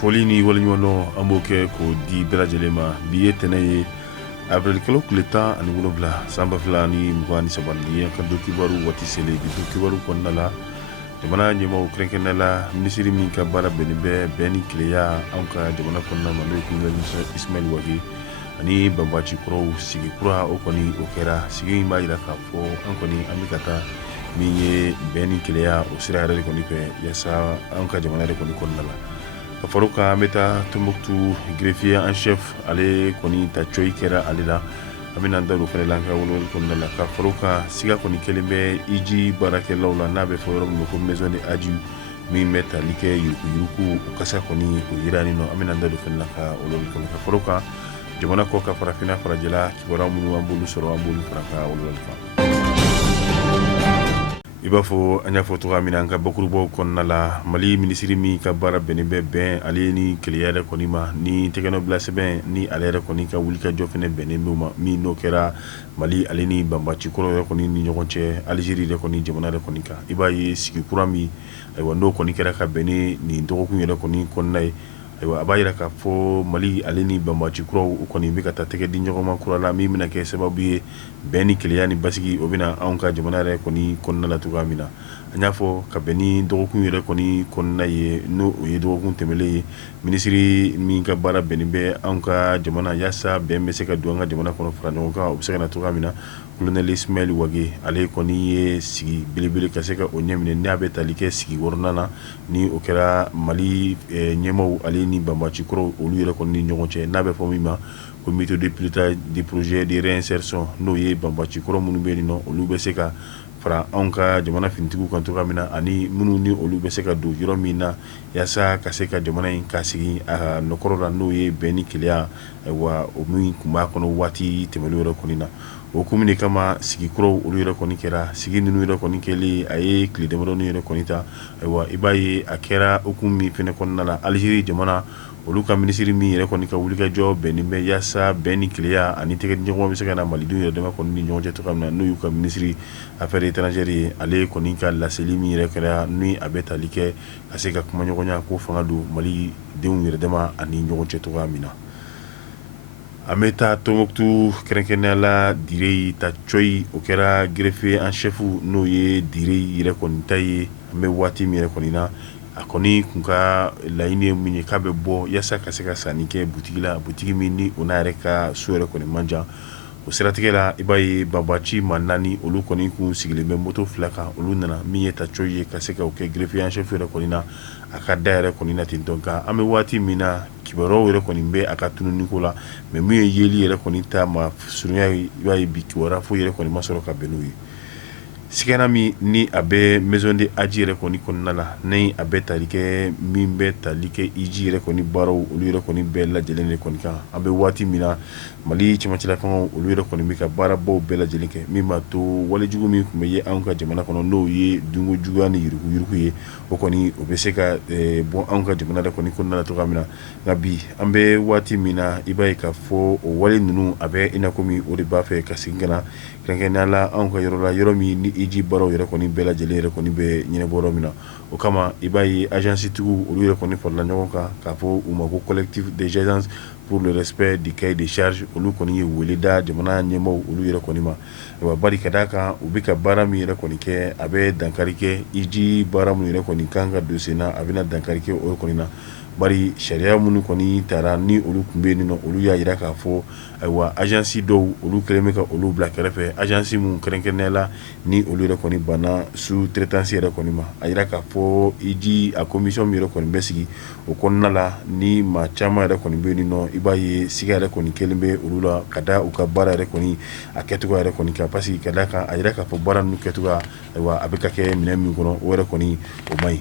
foli ni waleɲumandɔn an b'o kɛ k'o di bɛɛ lajɛlen ma bi ye tɛnɛ ye avril kalo tile 17 san 2023 ni ka do kibaru waati selen bi do kibaru kɔnɔna la jamana ɲɛmaw kɛrɛnkɛrɛnnenya la minisiri min ka baara bɛnnen bɛ bɛn ni kelenya anw ka jamana kɔnɔna ma n'o ye kolonɛli Ismail Wage ani banbaci kuraw sigi kura o kɔni o kɛra sigi in b'a jira k'a fɔ an kɔni an bɛ ka taa min ye bɛn ni kelenya o sira yɛrɛ de kɔni fɛ yaasa an ka jamana yɛrɛ kɔni kɔnɔna la ka fara o kan an bɛ taa Tombouctou greffier en chef ale kɔni ta coyi kɛra ale la an bɛna an da don fɛnɛ la an ka wolowali kɔnɔna la ka fara o kan siga kɔni kɛlen bɛ iji baarakɛlaw la n'a bɛ fɔ yɔrɔ min ma ko maison de aju min bɛ tali kɛ yuruguyurugu o kasa kɔni o yirani nɔ an bɛna an da don fɛnɛ la ka wolowali kɔnɔ ka fara o kan jamana kɔ ka farafinna farajɛla kibaruya minnu an b'olu sɔrɔ an b'olu fara ka wolowali kan i b'a fɔ an y'a fɔ cogoya min na an ka bakurubaw kɔnɔna la mali minisiri min ka baara bɛnnen bɛ bɛn ale ni kelenya yɛrɛ kɔni ma ni tɛgɛnɔ bila sɛbɛn ni ale yɛrɛ kɔni ka wulikajɔ fɛnɛ bɛnnen b'o ma min n'o kɛra mali ale ni banbaci kɔrɔ yɛrɛ kɔni ni ɲɔgɔn cɛ alizeri yɛrɛ kɔni jamana yɛrɛ kɔni kan i b'a ye sigi kura min ayiwa n'o kɔni kɛra ka bɛn ni dɔgɔkun yɛrɛ kɔni kɔnɔna ye ayiwa a b'a jira k'a fɔ mali ale ni banbaci kuraw o kɔni bɛ ka taa tɛgɛ di ɲɔgɔn ma kura la min bɛna kɛ sababu ye bɛn ni kelenya ni basigi o bɛna anw ka jamana yɛrɛ kɔni kɔnɔna la cogoya min na an y'a fɔ ka bɛn ni dɔgɔkun yɛrɛ kɔni kɔnɔna ye n'o o ye dɔgɔkun tɛmɛlen ye minisiri min ka baara bɛnnen bɛ anw ka jamana yaasa bɛn bɛ se ka don an ka jamana kɔnɔ fara ɲɔgɔn kan o bɛ se ka na cogoya min na kolonɛli Ismail Wage ale kɔni ye sigi belebele ka se ka o ɲɛminɛ n'a bɛ tali kɛ sigi 4nan na ni o kɛra mali ɲɛmaw ale ni banbaci kɔrɔw olu yɛrɛ kɔni ni ɲɔgɔn cɛ n'a bɛ fɔ min ma comité de pilotage du projet de réinsertion n'o ye banbaci kɔrɔ minnu bɛ yen nɔ olu bɛ se ka fara anw ka jamana finitigiw kan cogoya min na ani minnu ni olu bɛ se ka don yɔrɔ min na yaasa ka se ka jamana in ka sigi a nɔkɔrɔ la n'o ye bɛn ni kelenya wa o min tun b'a kɔnɔ waati tɛmɛnen yɛrɛ kɔni na o hukumu de kama sigi kuraw olu yɛrɛ kɔni kɛra sigi ninnu yɛrɛ kɔni kɛlen a ye tile damadɔni yɛrɛ kɔni ta ayiwa i b'a ye a kɛra hukumu min fɛnɛ kɔnɔna la alizeri jamana olu ka minisiri min yɛrɛ kɔni ka wulikajɔ bɛnnen bɛ yaasa bɛn ni kelenya ani tɛgɛ di ɲɔgɔn bɛ se ka na malidenw yɛrɛ dama kɔni ni ɲɔgɔn cɛ cogoya min na n'o y'u ka minisiri affaires étrangères ye ale kɔni ka laseli min yɛrɛ kɛra ni a bɛ tali kɛ ka se ka kuma ɲɔgɔnya ko fanga don malidenw yɛrɛ dama ani ɲɔgɔn cɛ cogoya min na an bɛ taa Tombouctou kɛrɛnkɛrɛnnenya la Dire ta coyi o kɛra greffier en chef n'o ye Dire yɛrɛ kɔni ta ye an bɛ waati min yɛrɛ kɔni na a kɔni kun ka laɲini ye min ye k'a bɛ bɔ yaasa ka se ka sanni kɛ butigi la butigi min ni o n'a yɛrɛ ka so yɛrɛ kɔni man jan o siratigɛ la i b'a ye banbaci ma 4 olu kɔni kun sigilen bɛ moto 2 kan olu nana min ye ta coyi ye ka se ka o kɛ greffier en chef yɛrɛ kɔni na a ka da yɛrɛ kɔni na ten tɔ nka an bɛ waati min na kibaruyaw yɛrɛ kɔni bɛ a ka tununiko la mɛ min ye yeli yɛrɛ kɔni ta ma surunya ye i b'a ye bi kibaruya foyi yɛrɛ kɔni ma sɔrɔ ka bɛn n'o ye sigana min ni a bɛ maison de aji yɛrɛ kɔni kɔnɔna la ni a bɛ tali kɛ min bɛ tali kɛ iji yɛrɛ kɔni baaraw olu yɛrɛ kɔni bɛɛ lajɛlen de kɔni kan an bɛ waati min na mali cɛmancɛla fɛnw olu yɛrɛ kɔni bɛ ka baarabaw bɛɛ lajɛlen kɛ min b'a to walejugu min tun bɛ ye anw ka jamana kɔnɔ n'o ye dunko juguya ni yuruguyurugu ye o kɔni o bɛ se ka bɔ anw ka jamana yɛrɛ kɔni kɔnɔna la cogoya min na nka bi an bɛ waati min na i b'a ye k'a fɔ o wale ninnu a bɛ i n'a komi o de b'a fɛ ka segin ka na kɛrɛnkɛrɛnnenya la anw ka yɔrɔ la yɔrɔ min ni iji baaraw yɛrɛ kɔni bɛɛ lajɛlen yɛrɛ kɔni bɛ ɲɛnabɔ yɔrɔ min na o kama i b'a ye agence tigiw olu yɛrɛ kɔni farala ɲɔgɔn kan k'a fɔ u ma ko collectif des agences pour le respect du cahier de charge olu kɔni ye wele da jamana ɲɛmaaw olu yɛrɛ kɔni ma ayiwa bari ka d'a kan u bɛ ka baara min yɛrɛ kɔni kɛ a bɛ dankari kɛ iji baara minnu yɛrɛ kɔni kan ka don sen na a bɛna dankari kɛ o kɔni na bari sariya minnu kɔni taara ni olu tun bɛ yen nɔ olu y'a jira k'a fɔ ayiwa agence dɔw olu kɛlen bɛ ka olu bila kɛrɛfɛ agence minnu kɛrɛnkɛrɛnnenya la ni olu yɛrɛ kɔni banna sous-traitance yɛrɛ kɔni ma a jira k'a fɔ iji a commission min yɛrɛ kɔni bɛ sigi o kɔnɔna la ni maa caman yɛrɛ kɔni bɛ yen nɔ i b'a ye siga yɛrɛ kɔni kɛlen bɛ olu la ka da u ka baara yɛrɛ kɔni a kɛcogoya yɛrɛ kɔni kan parce que ka d'a kan a jira k'a fɔ baara ninnu kɛcogoya ayiwa a bɛ ka kɛ minɛn min kɔnɔ o yɛrɛ kɔni o man ɲi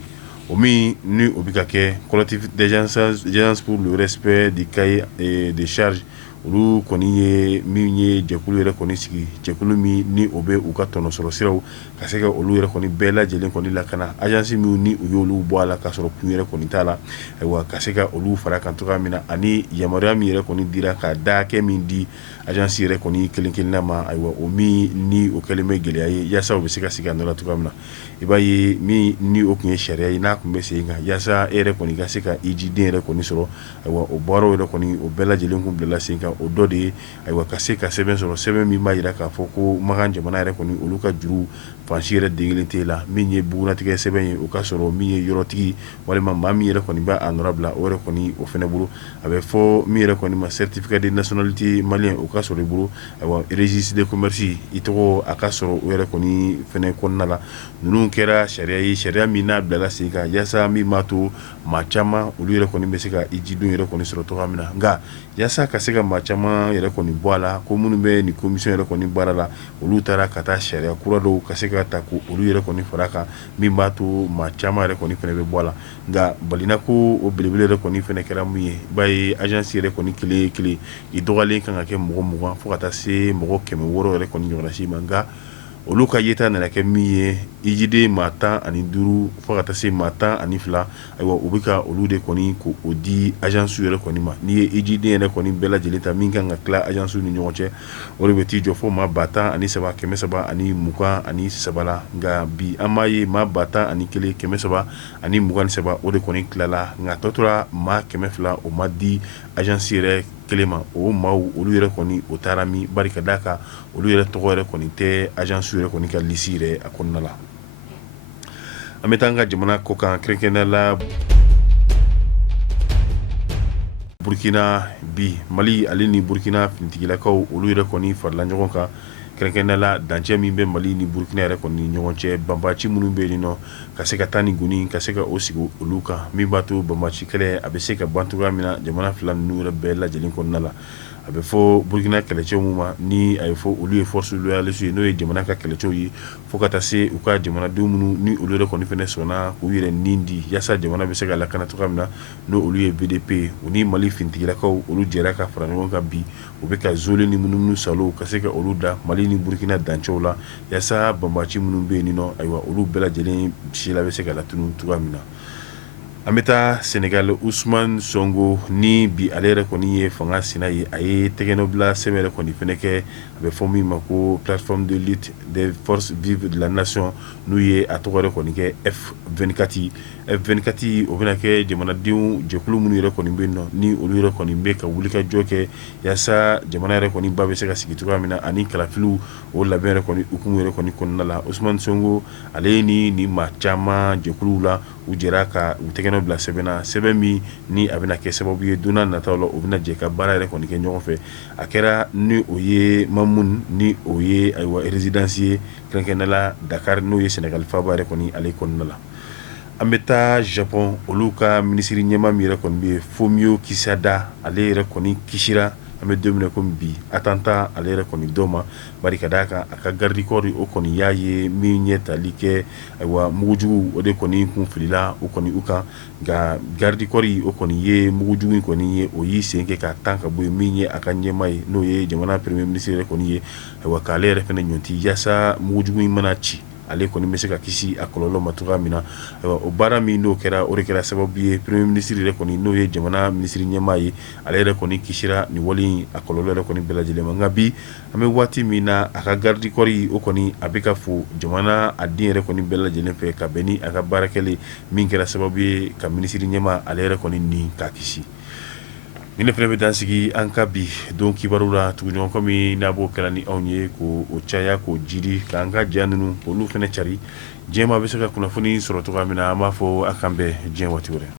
o min ni o bɛ ka kɛ collectif des agences pour le respect du cahier de charge olu kɔni ye min ye jɛkulu yɛrɛ kɔni sigi jɛkulu min ni o bɛ u ka tɔnɔ sɔrɔ siraw ka se ka olu yɛrɛ kɔni bɛɛ lajɛlen kɔni lakana agence min ni u y'olu bɔ a la ka sɔrɔ kun yɛrɛ kɔni t'a la ayiwa ka se ka olu fara kan cogoya min na ani yamaruya min yɛrɛ kɔni dira ka da hakɛ min di agence yɛrɛ kɔni kelen kelenna ma ayiwa o min ni o kɛlen bɛ gɛlɛya ye yaasa u bɛ se ka sigi a nɔ la cogoya min na i b'a ye min ni o tun ye sariya ye n'a tun bɛ sen kan yaasa e yɛrɛ kɔni ka se ka i jiden yɛrɛ kɔni sɔrɔ ayiwa o baaraw yɛrɛ kɔni o bɛɛ lajɛlen kun bilala sen kan o dɔ de ye ayiwa ka se ka sɛbɛn sɔrɔ sɛbɛn min b'a yira k'a fɔ ko Makan jamana yɛrɛ kɔni olu ka juru fansi yɛrɛ den kelen tɛ la min ye bugunatigɛ sɛbɛn ye o ka sɔrɔ min ye yɔrɔtigi walima maa min yɛrɛ kɔni b'a a nɔra bila o yɛrɛ kɔni o fɛnɛ bolo a bɛ fɔ min yɛrɛ kɔni ma certificat de nationalité malien o ka sɔrɔ i bolo ayiwa registre de commerce i tɔgɔ a ka sɔrɔ o yɛrɛ kɔni fɛnɛ kɔnɔna la ninnu kɛra sariya ye sariya min n'a bilala sen kan yaasa min b'a to maa caman olu yɛrɛ kɔni bɛ se ka i jidon yɛrɛ kɔni sɔrɔ cogoya min na nka yaasa ka se ka maa caman yɛrɛ kɔni bɔ a la ko minnu bɛ nin commission yɛrɛ kɔni baara la olu taara ka taa sariya kura dɔw ka se ka ta ko olu yɛrɛ kɔni fara kan min b'a to maa caman yɛrɛ kɔni fɛnɛ bɛ bɔ a la nka balina ko o belebele yɛrɛ kɔni fɛnɛ kɛra mun ye i b'a ye agence yɛrɛ kɔni kelen kelen i dɔgɔyalen kan ka kɛ mɔgɔ 20 fo ka taa se mɔgɔ 600 yɛrɛ kɔni ɲɔgɔnna si ma nka olu ka yeta nana kɛ min ye ijiden maa 15 fo ka taa se maa 12 ayiwa u bɛ ka olu de kɔni ko o di agence yɛrɛ kɔni ma n'i ye ijiden yɛrɛ kɔni bɛɛ lajɛlen ta min kan ka tila agence ni ɲɔgɔn cɛ o de bɛ t'i jɔ fo maa 13 323 la nka bi an b'a ye maa 11 323 o de kɔni tilala nka tɔ tora maa 200 o ma di agence yɛrɛ kelen ma o maaw olu yɛrɛ kɔni o taara min bari ka d'a kan olu yɛrɛ tɔgɔ yɛrɛ kɔni tɛ agence yɛrɛ kɔni ka lisi yɛrɛ a kɔnɔna la an bɛ taa an ka jamana kɔ kan kɛrɛnkɛrɛnnenya la Burkina bi Mali ale ni Burkina finitigilakaw olu yɛrɛ kɔni farala ɲɔgɔn kan kɛrɛnkɛrɛnnenya la dancɛ min bɛ Mali ni Burkina yɛrɛ kɔni ni ɲɔgɔn cɛ banbaci minnu bɛ yen nɔ ka se ka taa ni goni ka se ka o sigi olu kan min b'a to banbaci kɛlɛ a bɛ se ka ban cogoya min na jamana fila ninnu yɛrɛ bɛɛ lajɛlen kɔnɔna la a bɛ fɔ Burkina kɛlɛcɛw ma ni a ye fɔ olu ye force loyaliste ye n'o ye jamana ka kɛlɛcɛw ye fo ka taa se u ka jamanadenw minnu ni olu yɛrɛ kɔni fɛnɛ sɔnna k'u yɛrɛ nin di yaasa jamana bɛ se ka lakana cogoya min na n'o olu ye VDP ye u ni Mali finitigilakaw olu jɛra ka fara ɲɔgɔn kan bi u bɛ ka zole ni munumunu salo ka se ka olu da Mali ni Burkina dancɛw la yaasa banbaci minnu bɛ yen nɔ ayiwa olu bɛɛ lajɛlen sila bɛ se ka latunu cogoya min na an bɛ taa Senegal Ousmane Sonko ni bi ale yɛrɛ kɔni ye fanga sina ye a ye tɛgɛnɔbila sɛbɛn yɛrɛ kɔni fɛnɛ kɛ a bɛ fɔ min ma ko plateforme de lutte des forces vives de la nation n'u ye a tɔgɔ yɛrɛ kɔni kɛ F24 F24 o bɛna kɛ jamanadenw jɛkulu minnu yɛrɛ kɔni bɛ yen nɔ ni olu yɛrɛ kɔni bɛ ka wulikajɔ kɛ yaasa jamana yɛrɛ kɔni ba bɛ se ka sigi cogoya min na ani kalafiliw o labɛn yɛrɛ kɔni hukumu yɛrɛ kɔni kɔnɔna la Ousmane Sonko ale ni maa caman jɛkuluw la u jɛra ka u tɛgɛnɔ bila sɛbɛnna sɛbɛn min ni a bɛna kɛ sababu ye don n'a nataw la o bɛna jɛ ka baara yɛrɛ kɔni kɛ ɲɔgɔn fɛ a kɛra ni o ye Mamoun ni o ye ayiwa résidence ye kɛrɛnkɛrɛnnenya la Dakar n'o ye Senegal faaba yɛrɛ kɔni ale kɔnɔna la an bɛ taa Japon olu ka minisiri ɲɛmaa min yɛrɛ kɔni bɛ yen Fumio Kishida ale yɛrɛ kɔni kisira an bɛ don min na komi bi attentat ale yɛrɛ kɔni dɔ ma bari ka d'a kan a ka garde corps o kɔni y'a ye min ɲɛ tali kɛ ayiwa mugujugu o de kɔni kun filila o kɔni u kan nka garde corps o kɔni ye mugujugu in kɔni ye o y'i sen kɛ k'a tan ka bɔ yen min ye a ka ɲɛmaa ye n'o ye jamana premier ministre yɛrɛ kɔni ye ayiwa k'ale yɛrɛ fɛnɛ ɲɔnti yaasa mugujugu in mana ci ale kɔni bɛ se ka kisi a kɔlɔlɔ ma cogoya min na ayiwa o baara min n'o kɛra o de kɛra sababu ye premier ministre yɛrɛ kɔni n'o ye jamana minisiri ɲɛmaa ye ale yɛrɛ kɔni kisira nin wale in a kɔlɔlɔ yɛrɛ kɔni bɛɛ lajɛlen ma nka bi an bɛ waati min na a ka garde corps o kɔni a bɛ ka fo jamana a den yɛrɛ kɔni bɛɛ lajɛlen fɛ ka bɛn ni a ka baarakɛlen min kɛra sababu ye ka minisiri ɲɛmaa ale yɛrɛ kɔni ni k'a kisi ni ne fɛnɛ bɛ dan sigi an ka bi don kibaru la tuguɲɔgɔn kɔmi n'a b'o kɛra ni anw ye k'o caya k'o jiri k'an ka diɲɛ ninnu k'olu fɛnɛ cari diɲɛ ma bɛ se ka kunnafoni sɔrɔ cogoya min na an b'a fɔ a kan bɛn diɲɛ waati wɛrɛ